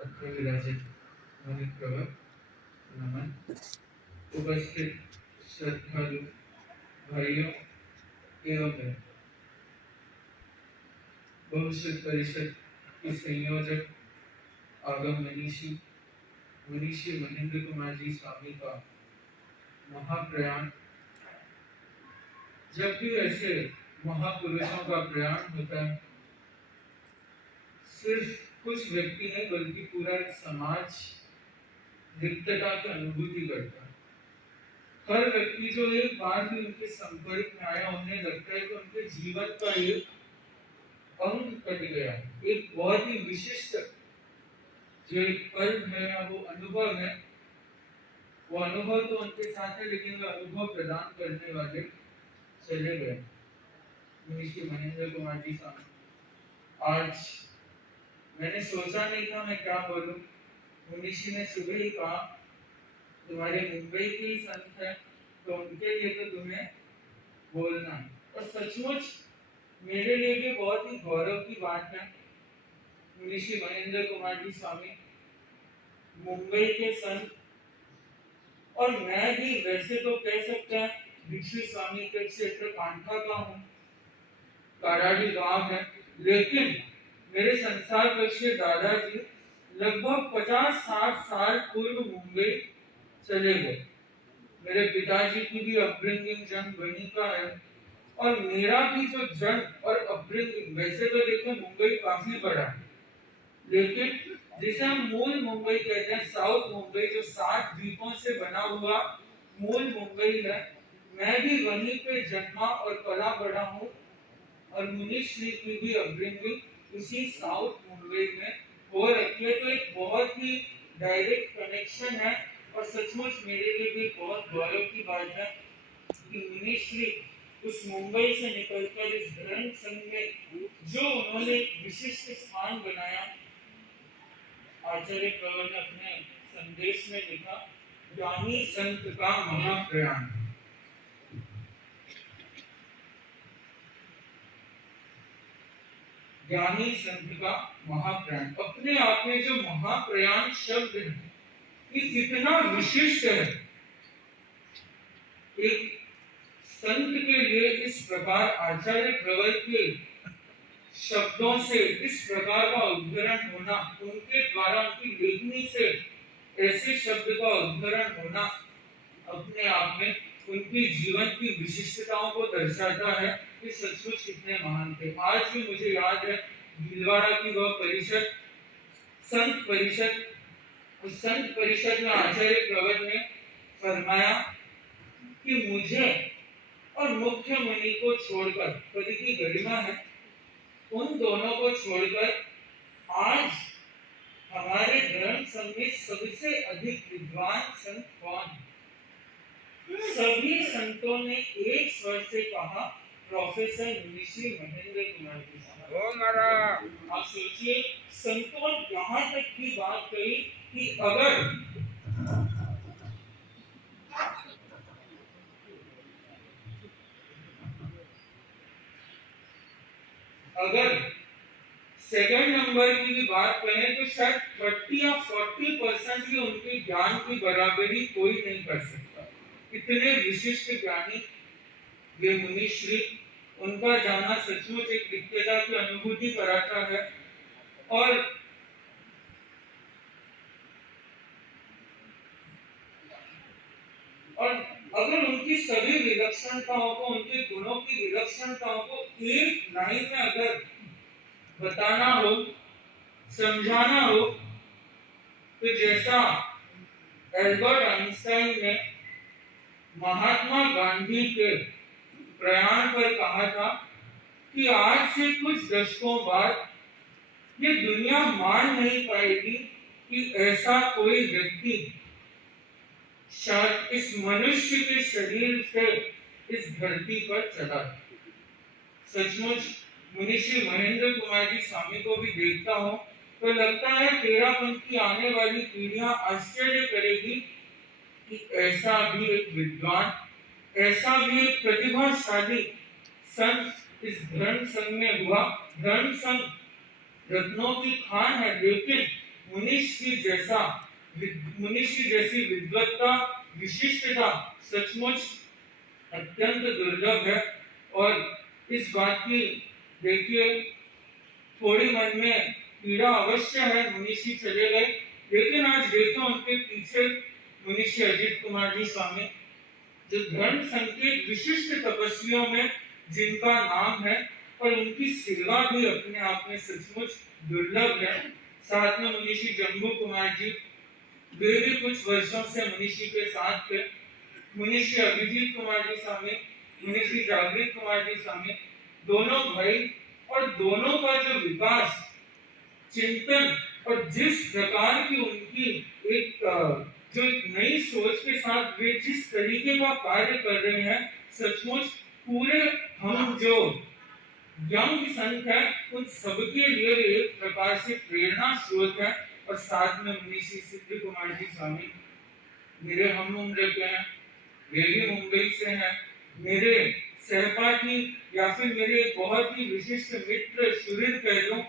अत्र विराजित मुनिप्रवर नमन। उपस्थित श्रद्धालु भाइयों एवं बहनों, भविष्य परिषद के संयोजक आगम मनीषी महेंद्र कुमार जी स्वामी का महाप्रयाण। जब भी ऐसे महापुरुषों का प्रयाण होता है, सिर्फ कुछ व्यक्ति नहीं बल्कि पूरा एक समाज रिक्तता की अनुभूति करता है। हर व्यक्ति जो एक बार भी उनके संपर्क में आया, उन्हें लगता है कि उनके जीवन का एक अंग कट गया, एक बहुत ही विशिष्ट जो एक पल है या वो अनुभव है, वो अनुभव तो उनके साथ है, लेकिन वो अनुभव प्रदान करने वाले चले गए। मनीषी महेंद्र कुमार जी साहब, आज मैंने सोचा नहीं था मैं क्या बोलूं। मनीषी ने सुबह ही कहा तुम्हारे मुंबई के ही संत है, तो उनके लिए तो तुम्हें बोलना है। और सचमुच मेरे लिए भी बहुत ही गौरव की बात है। मनीषी महेंद्र कुमार जी स्वामी मुंबई के संत, और मैं भी वैसे तो कह सकता है दीक्षित स्वामी के क्षेत्र कांठा का हूँ, काराडी गांव है, लेकिन मेरे संसार बख्शे दादाजी लगभग 50-60 साल पूर्व मुंबई चले गए। मेरे पिताजी की भी अपब्रिंगिंग जन्म वहीं का है, और मेरा भी जो जन्म और अपब्रिंगिंग, वैसे तो देखो मुंबई काफी बड़ा है, लेकिन जिसे हम मूल मुंबई कहते हैं, साउथ मुंबई, जो 7 द्वीपों से बना हुआ मूल मुंबई है, मैं भी वहीं पे जन्मा और पला बड़ा हूँ। और मुनीश श्री की भी अपब्रिंगिंग उसी साउथ मुंबई में हो रखी है। तो एक बहुत ही डायरेक्ट कनेक्शन है, और सचमुच मेरे लिए भी बहुत गौरव की बात है कि मुनीश श्री उस मुंबई से निकलकर इस धर्म संघ में जो उन्होंने विशिष्ट स्थान बनाया। आचार्य प्रवर ने अपने संदेश में लिखा, ज्ञानी संत का महाप्रयाण। ज्ञानी संत का महाप्रयाण, अपने आप में जो महाप्रयाण शब्द है ये कितना विशिष्ट है। एक संत के लिए इस प्रकार आचार्य प्रवर के शब्दों से इस प्रकार का उद्धरण होना, उनके द्वारा उनकी लेखनी से ऐसे शब्द का उद्धरण होना, अपने आप में उनकी जीवन की विशिष्टताओं को दर्शाता है कि सचमुच कितने महान थे। आज भी मुझे याद है भीलवाड़ा की वह परिषद, संत परिषद, उस संत परिषद में आचार्य प्रवर ने फरमाया कि मुझे और मुख्य मुनि को छोड़कर, पद की गरिमा है, उन दोनों को छोड़कर आज हमारे धर्म संघ में सबसे अधिक विद्वान संत कौन है? सभी संतों ने एक स्वर से कहा प्रोफेसर मुनीश्री महेंद्र कुमार जी साहब। आप सोचिए, संतों यहाँ तक की बात कही कि अगर सेकंड नंबर की भी बात करें तो शायद 30 या 40% भी उनके ज्ञान की बराबरी कोई नहीं कर सकता। इतने विशिष्ट ज्ञानी ये मुनीश्री, उनका जाना सचमुच एक दिव्यता की अनुभूति कराता है। और अगर उनकी सभी विलक्षणताओं को, उनके गुणों की विलक्षणताओं को एक लाइन में अगर बताना हो, समझाना हो, तो जैसा एल्बर्ट आइंस्टाइन ने महात्मा गांधी के प्रयाण पर कहा था कि आज से कुछ दशकों बाद ये दुनिया मान नहीं पाएगी कि ऐसा कोई व्यक्ति शायद इस मनुष्य के शरीर से इस धरती पर चला। सचमुच मुनीश्री महेंद्र कुमार जी स्वामी को भी देखता हूँ तो लगता है तेरापंथी आने वाली पीढ़ियां आश्चर्य करेगी कि ऐसा भी एक विद्वान, ऐसा भी एक प्रतिभाशाली संत इस धर्म संघ में हुआ। धर्म संघ रत्नों की खान है, लेकिन मुनिषी जैसी विद्वत्ता, विशिष्टता सचमुच अत्यंत दुर्लभ है। और इस बात की देखिए थोड़ी मन में पीड़ा अवश्य है, मुनिषी चले गए, लेकिन आज देखो उनके पीछे मुनिषी अजित कुमार जी स्वामी, जो धर्म संकेत विशिष्ट तपस्वियों में जिनका नाम है, और उनकी सेवा भी अपने आप में सचमुच दुर्लभ है। साथ में मुनिषी जम्बू कुमार जी, वे भी कुछ वर्षों से मुनिषी के साथ थे। मुनिषी अभिजीत कुमार जी स्वामी, मुनिषी जागृत कुमार जी स्वामी, दोनों भाई, और दोनों का जो विकास, चिंतन, और जिस प्रकार की उनकी जो एक नई सोच के साथ वे जिस तरीके का कार्य कर रहे हैं, सचमुच पूरे हम जो यंग संत है उन सबके लिए एक प्रकार से प्रेरणा स्रोत है। और साथ में मुनिषी सिद्ध कुमार जी स्वामी, मेरे हम उम्र के हैं, वे भी मुंबई से हैं, मेरे सहपाठी या फिर मेरे बहुत ही विशिष्ट मित्र सुहृद कह लो,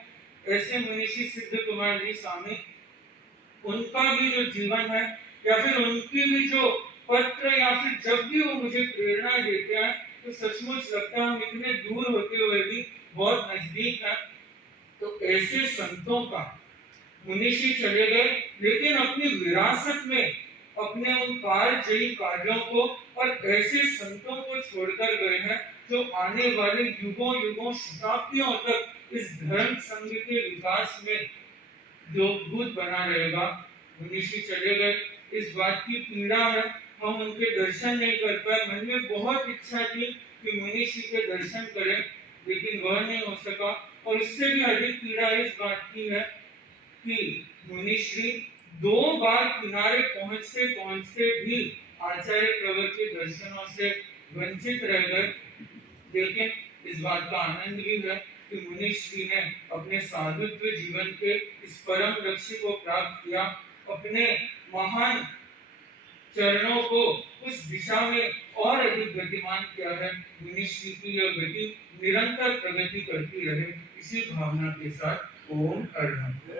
ऐसे मुनिषी सिद्ध कुमार जी स्वामी, उनका भी जो जीवन है या फिर उनकी भी जो पत्र या फिर जब भी वो मुझे प्रेरणा देते हैं, तो सचमुच लगता है हम इतने दूर होते हुए भी बहुत नजदीक है। तो ऐसे संतों का मुनिषी चले गए, लेकिन अपनी विरासत में अपने उन कालजयी कार्यों को और ऐसे संतों को छोड़कर गए हैं जो आने वाले युगों युगों शताब्दियों तक इस धर्म संघ के विकास में योगभूत बना रहेगा। मुनिषी चले गए, इस बात की पीड़ा है, हम उनके दर्शन नहीं कर पाए। मन में बहुत इच्छा थी कि मुनिषी के दर्शन करें, लेकिन वह नहीं हो सका। और इससे भी अधिक पीड़ा इस बात की है कि मुनिश्री 2 बार किनारे पहुंचते पहुंचते भी आचार्य प्रवर के दर्शनों से वंचित रह गए। लेकिन इस बात का आनंद भी है कि मुनिश्री ने अपने साधुत्व जीवन के इस परम लक्ष्य को प्राप्त किया, अपने महान चरणों को उस दिशा में और अधिक गतिमान किया है। मुनिश्री की यह गति निरंतर प्रगति करती रहे, इसी भावना के साथ ओम अर्हम्।